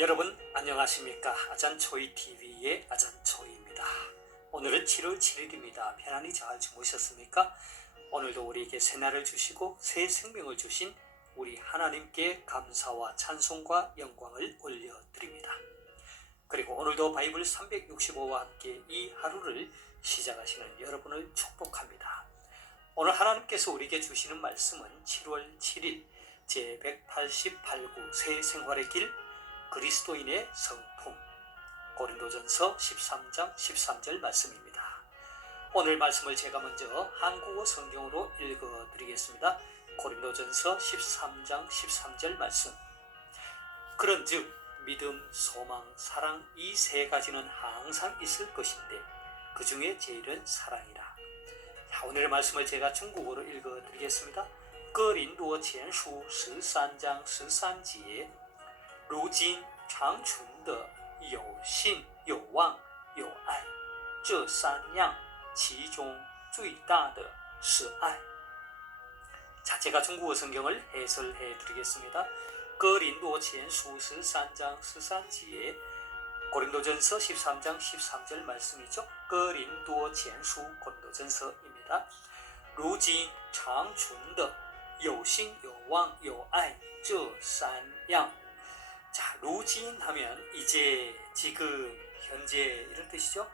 여러분 안녕하십니까? 아잔초이TV의 아잔초이입니다. 오늘은 7월 7일입니다. 편안히 잘 주무셨습니까? 오늘도 우리에게 새날을 주시고 새 생명을 주신 우리 하나님께 감사와 찬송과 영광을 올려드립니다. 그리고 오늘도 바이블 365와 함께 이 하루를 시작하시는 여러분을 축복합니다. 오늘 하나님께서 우리에게 주시는 말씀은 7월 7일 제188구 새 생활의 길 그리스도인의 성품 고린도전서 13장 13절 말씀입니다. 오늘 말씀을 제가 먼저 한국어 성경으로 읽어드리겠습니다. 고린도전서 13장 13절 말씀. 그런즉 믿음, 소망, 사랑 이 세 가지는 항상 있을 것인데 그 중에 제일은 사랑이라. 자, 오늘의 말씀을 제가 중국어로 읽어드리겠습니다. 哥林多前书13章13节如今长存的有信有望有爱这三样其中最大的是爱 자, 제가 중국어 성경을 해설해 드리겠습니다. 哥林多前书13章13节 고린도전서 13장 13절 말씀이죠. 哥林多前书 고린도전서입니다. 如今长存的有信有望有爱这三样 자, 루진 하면 이제, 지금, 현재 이런 뜻이죠.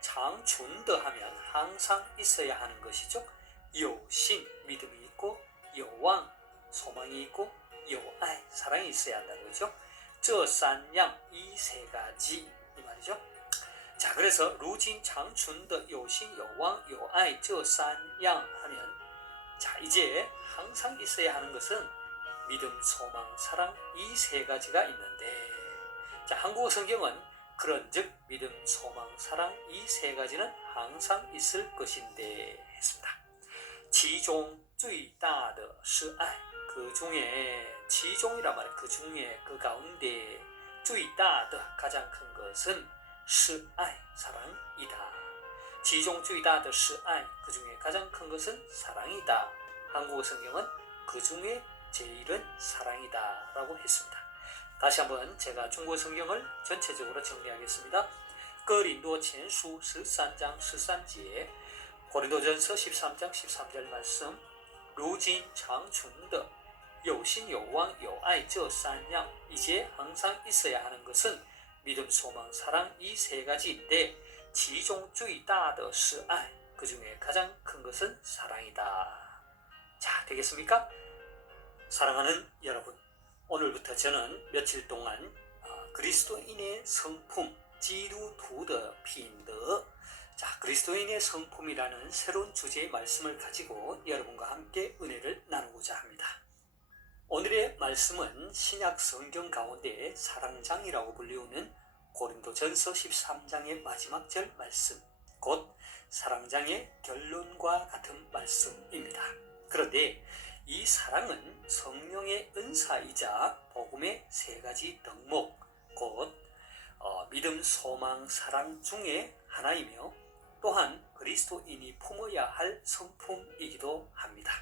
장춘더 하면 항상 있어야 하는 것이죠. 요신, 믿음이 있고, 요왕, 소망이 있고, 요아이, 사랑이 있어야 한다는 거죠. 这三样, 이 세 가지, 이 말이죠. 자, 그래서 루진, 장춘더, 요신, 요왕, 요아이, 这三样 하면, 자, 이제 항상 있어야 하는 것은 믿음, 소망, 사랑 이 세 가지가 있는데, 자, 한국어 성경은 그런즉 믿음, 소망, 사랑 이 세 가지는 항상 있을 것인데 했습니다. 其中最大的是爱. 그 중에 其中이란 말은 그 중에 그 가운데 最大的 가장 큰 것은 是爱 사랑이다. 其中最大的是爱. 그 중에 가장 큰 것은 사랑이다. 한국어 성경은 그 중에 제일은 사랑이다 라고 했습니다. 다시 한번 제가 중국어 성경을 전체적으로 정리하겠습니다. 哥林多前书13章13节 고린도전서 13장 13절 말씀 如今长存的有信有望有爱这三样 이제 항상 있어야 하는 것은 믿음, 소망, 사랑 이 세 가지인데 其中最大的是爱 그 중에 가장 큰 것은 사랑이다. 자, 되겠습니까? 사랑하는 여러분, 오늘부터 저는 며칠 동안 그리스도인의 성품, 지루두더 핀더, 자, 그리스도인의 성품이라는 새로운 주제의 말씀을 가지고 여러분과 함께 은혜를 나누고자 합니다. 오늘의 말씀은 신약 성경 가운데 사랑장이라고 불리우는 고린도전서 13장의 마지막 절 말씀, 곧 사랑장의 결론과 같은 말씀입니다. 그런데 이 사랑은 성령의 은사이자 복음의 세 가지 덕목, 곧 믿음, 소망, 사랑 중에 하나이며 또한 그리스도인이 품어야 할 성품이기도 합니다.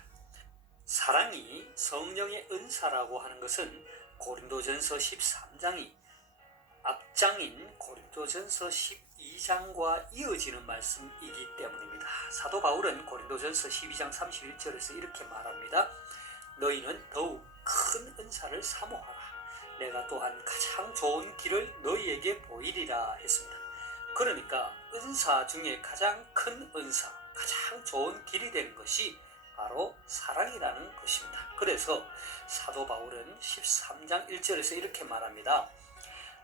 사랑이 성령의 은사라고 하는 것은 고린도전서 13장이 앞장인 고린도전서 12장과 이어지는 말씀이기 때문입니다. 사도 바울은 고린도전서 12장 31절에서 이렇게 말합니다. 너희는 더욱 큰 은사를 사모하라. 내가 또한 가장 좋은 길을 너희에게 보이리라 했습니다. 그러니까 은사 중에 가장 큰 은사, 가장 좋은 길이 되는 것이 바로 사랑이라는 것입니다. 그래서 사도 바울은 13장 1절에서 이렇게 말합니다.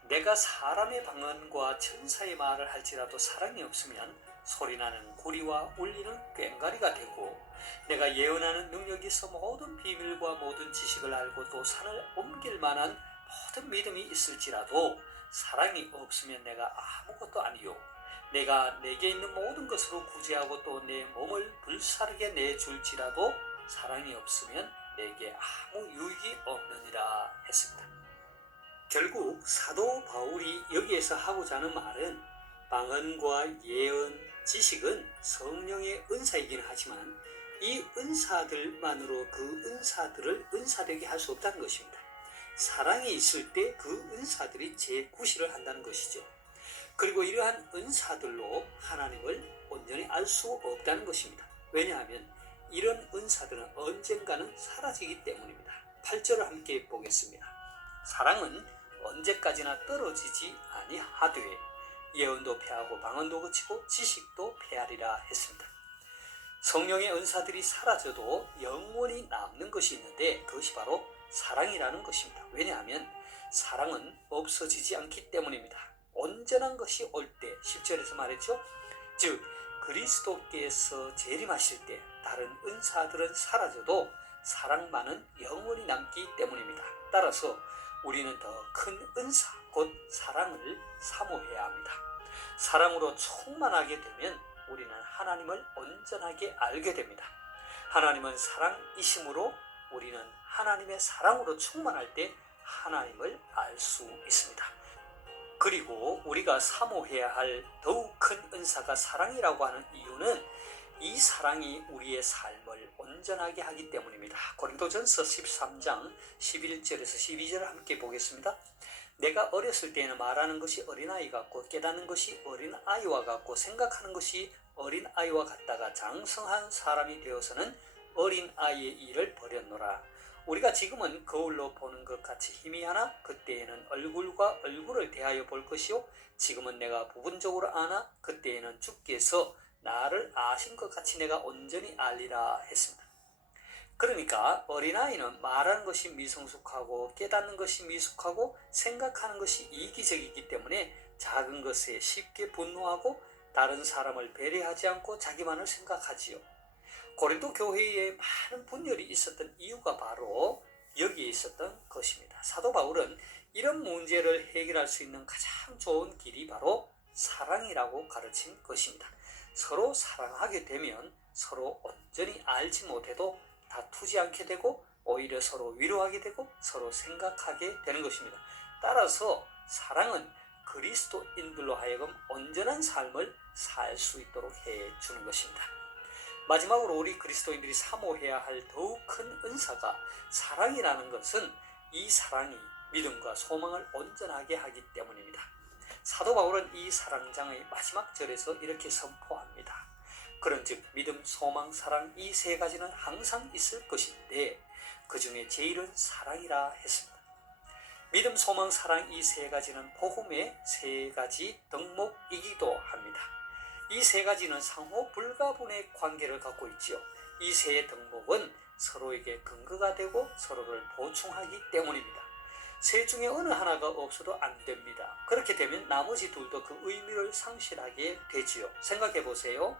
내가 사람의 방언과 천사의 말을 할지라도 사랑이 없으면 소리나는 구리와 울리는 꽹과리가 되고 내가 예언하는 능력이 있어 모든 비밀과 모든 지식을 알고 또 산을 옮길 만한 모든 믿음이 있을지라도 사랑이 없으면 내가 아무것도 아니요 내가 내게 있는 모든 것으로 구제하고 또 내 몸을 불사르게 내줄지라도 사랑이 없으면 내게 아무 유익이 없느니라 했습니다. 결국 사도 바울이 여기에서 하고자 하는 말은 방언과 예언, 지식은 성령의 은사이긴 하지만 이 은사들만으로 그 은사들을 은사되게 할 수 없다는 것입니다. 사랑이 있을 때 그 은사들이 재구실을 한다는 것이죠. 그리고 이러한 은사들로 하나님을 온전히 알 수 없다는 것입니다. 왜냐하면 이런 은사들은 언젠가는 사라지기 때문입니다. 8절을 함께 보겠습니다. 사랑은 언제까지나 떨어지지 아니하되 예언도 패하고 방언도 그치고 지식도 패하리라 했습니다. 성령의 은사들이 사라져도 영원히 남는 것이 있는데 그것이 바로 사랑이라는 것입니다. 왜냐하면 사랑은 없어지지 않기 때문입니다. 온전한 것이 올 때 10절에서 말했죠. 즉 그리스도께서 재림하실 때 다른 은사들은 사라져도 사랑만은 영원히 남기 때문입니다. 따라서 우리는 더 큰 은사 곧 사랑을 사모해야 합니다. 사랑으로 충만하게 되면 우리는 하나님을 온전하게 알게 됩니다. 하나님은 사랑이심으로 우리는 하나님의 사랑으로 충만할 때 하나님을 알 수 있습니다. 그리고 우리가 사모해야 할 더욱 큰 은사가 사랑이라고 하는 이유는 이 사랑이 우리의 삶을 온전하게 하기 때문입니다. 고린도전서 13장 11절에서 12절을 함께 보겠습니다. 내가 어렸을 때에는 말하는 것이 어린아이 같고 깨닫는 것이 어린아이와 같고 생각하는 것이 어린아이와 같다가 장성한 사람이 되어서는 어린아이의 일을 버렸노라. 우리가 지금은 거울로 보는 것 같이 희미하나 그때에는 얼굴과 얼굴을 대하여 볼 것이요 지금은 내가 부분적으로 아나 그때에는 주께서 나를 아신 것 같이 내가 온전히 알리라 했습니다. 그러니까 어린아이는 말하는 것이 미성숙하고 깨닫는 것이 미숙하고 생각하는 것이 이기적이기 때문에 작은 것에 쉽게 분노하고 다른 사람을 배려하지 않고 자기만을 생각하지요. 고린도 교회에 많은 분열이 있었던 이유가 바로 여기에 있었던 것입니다. 사도 바울은 이런 문제를 해결할 수 있는 가장 좋은 길이 바로 사랑이라고 가르친 것입니다. 서로 사랑하게 되면 서로 온전히 알지 못해도 다투지 않게 되고 오히려 서로 위로하게 되고 서로 생각하게 되는 것입니다. 따라서 사랑은 그리스도인들로 하여금 온전한 삶을 살 수 있도록 해주는 것입니다. 마지막으로 우리 그리스도인들이 사모해야 할 더욱 큰 은사가 사랑이라는 것은 이 사랑이 믿음과 소망을 온전하게 하기 때문입니다. 사도 바울은 이 사랑장의 마지막 절에서 이렇게 선포합니다. 그런즉 믿음, 소망, 사랑 이 세 가지는 항상 있을 것인데 그 중에 제일은 사랑이라 했습니다. 믿음, 소망, 사랑 이 세 가지는 복음의 세 가지 덕목이기도 합니다. 이 세 가지는 상호 불가분의 관계를 갖고 있지요. 이 세 덕목은 서로에게 근거가 되고 서로를 보충하기 때문입니다. 세 중에 어느 하나가 없어도 안 됩니다. 그렇게 되면 나머지 둘도 그 의미를 상실하게 되지요. 생각해 보세요.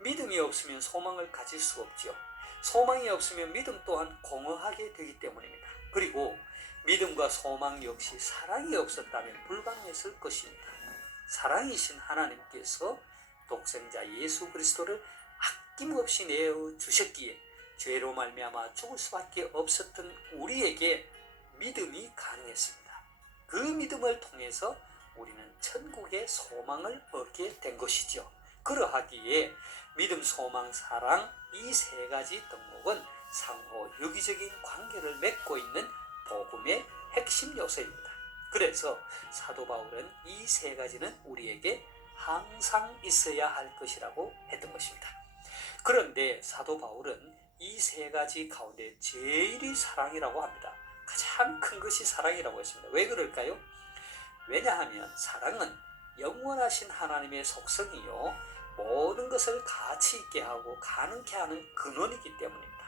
믿음이 없으면 소망을 가질 수 없지요. 소망이 없으면 믿음 또한 공허하게 되기 때문입니다. 그리고 믿음과 소망 역시 사랑이 없었다면 불가능했을 것입니다. 사랑이신 하나님께서 독생자 예수 그리스도를 아낌없이 내어 주셨기에 죄로 말미암아 죽을 수밖에 없었던 우리에게 믿음이 가능했습니다. 그 믿음을 통해서 우리는 천국의 소망을 얻게 된 것이죠. 그러하기에 믿음, 소망, 사랑 이 세 가지 덕목은 상호 유기적인 관계를 맺고 있는 복음의 핵심 요소입니다. 그래서 사도 바울은 이 세 가지는 우리에게 항상 있어야 할 것이라고 했던 것입니다. 그런데 사도 바울은 이 세 가지 가운데 제일이 사랑이라고 합니다. 가장 큰 것이 사랑이라고 했습니다. 왜 그럴까요? 왜냐하면 사랑은 영원하신 하나님의 속성이요 모든 것을 가치 있게 하고 가능케 하는 근원이기 때문입니다.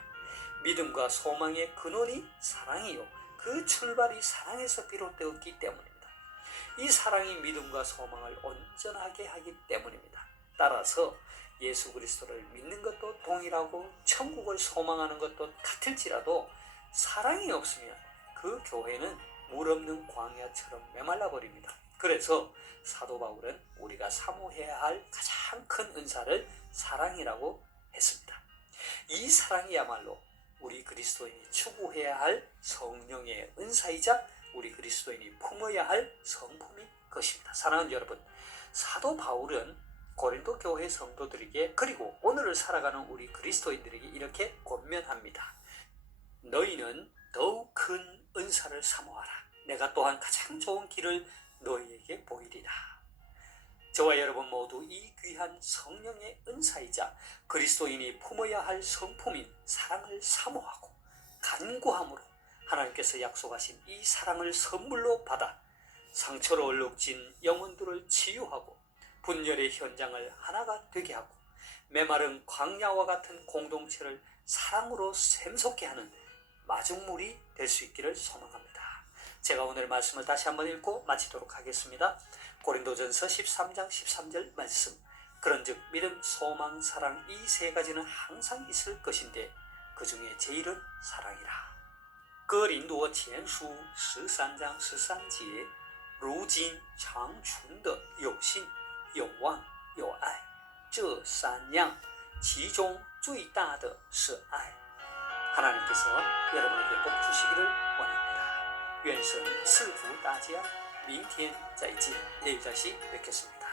믿음과 소망의 근원이 사랑이요 그 출발이 사랑에서 비롯되었기 때문입니다. 이 사랑이 믿음과 소망을 온전하게 하기 때문입니다. 따라서 예수 그리스도를 믿는 것도 동일하고 천국을 소망하는 것도 같을지라도 사랑이 없으면 그 교회는 물 없는 광야처럼 메말라 버립니다. 그래서 사도 바울은 우리가 사모해야 할 가장 큰 은사를 사랑이라고 했습니다. 이 사랑이야말로 우리 그리스도인이 추구해야 할 성령의 은사이자 우리 그리스도인이 품어야 할 성품인 것입니다. 사랑하는 여러분, 사도 바울은 고린도 교회 성도들에게 그리고 오늘을 살아가는 우리 그리스도인들에게 이렇게 권면합니다. 너희는 더욱 큰 은사를 사모하라. 내가 또한 가장 좋은 길을 너희에게 보이리라. 저와 여러분 모두 이 귀한 성령의 은사이자 그리스도인이 품어야 할 성품인 사랑을 사모하고 간구함으로 하나님께서 약속하신 이 사랑을 선물로 받아 상처로 얼룩진 영혼들을 치유하고 분열의 현장을 하나가 되게 하고 메마른 광야와 같은 공동체를 사랑으로 샘솟게 하는 마중물이 될 수 있기를 소망합니다. 제가 오늘 말씀을 다시 한번 읽고 마치도록 하겠습니다. 고린도전서 13장 13절 말씀. 그런즉 믿음, 소망, 사랑 이 세 가지는 항상 있을 것인데 그 중에 제일은 사랑이라. 哥林多前书13章13节，如今长存的有信、有望、有爱，这三样，其中最大的是爱。 하나님께서 여러분에게 복 주시기를 원합니다. 愿神赐福大家，明天再见，내일다시뵙겠습니다